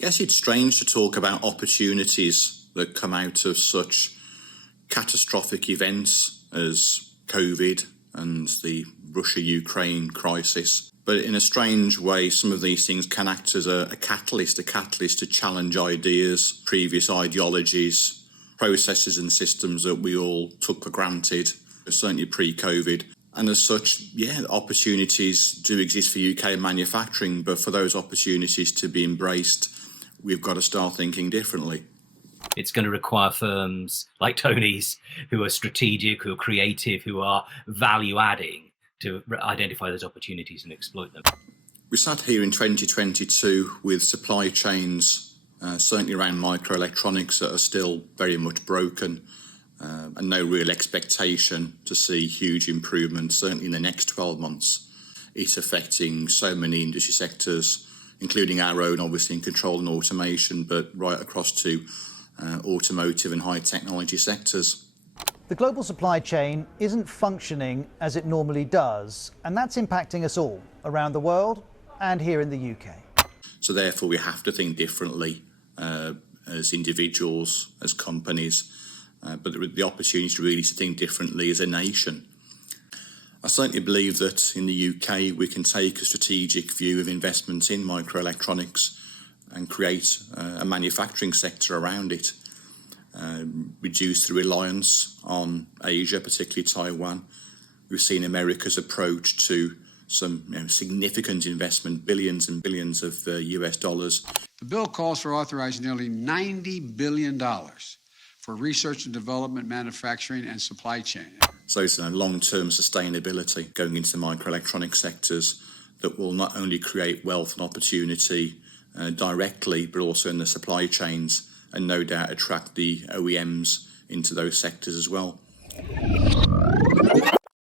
guess it's strange to talk about opportunities that come out of such catastrophic events as COVID and the Russia-Ukraine crisis. But in a strange way, some of these things can act as a catalyst to challenge ideas, previous ideologies, processes and systems that we all took for granted, certainly pre-COVID. And as such, opportunities do exist for UK manufacturing, but for those opportunities to be embraced, we've got to start thinking differently. It's going to require firms like Tony's who are strategic, who are creative, who are value-adding to identify those opportunities and exploit them. We sat here in 2022 with supply chains, certainly around microelectronics, that are still very much broken, and no real expectation to see huge improvements, certainly in the next 12 months. It's affecting so many industry sectors, including our own, obviously, in control and automation, but right across to automotive and high technology sectors. The global supply chain isn't functioning as it normally does, and that's impacting us all around the world and here in the UK. So therefore we have to think differently as individuals, as companies, but the opportunity really to think differently as a nation. I certainly believe that in the UK we can take a strategic view of investments in microelectronics and create a manufacturing sector around it, reduce the reliance on Asia, particularly Taiwan. We've seen America's approach to some significant investment, billions and billions of US dollars. The bill calls for authorizing nearly $90 billion for research and development, manufacturing and supply chain. So it's long-term sustainability going into the microelectronic sectors that will not only create wealth and opportunity directly, but also in the supply chains, and no doubt attract the OEMs into those sectors as well.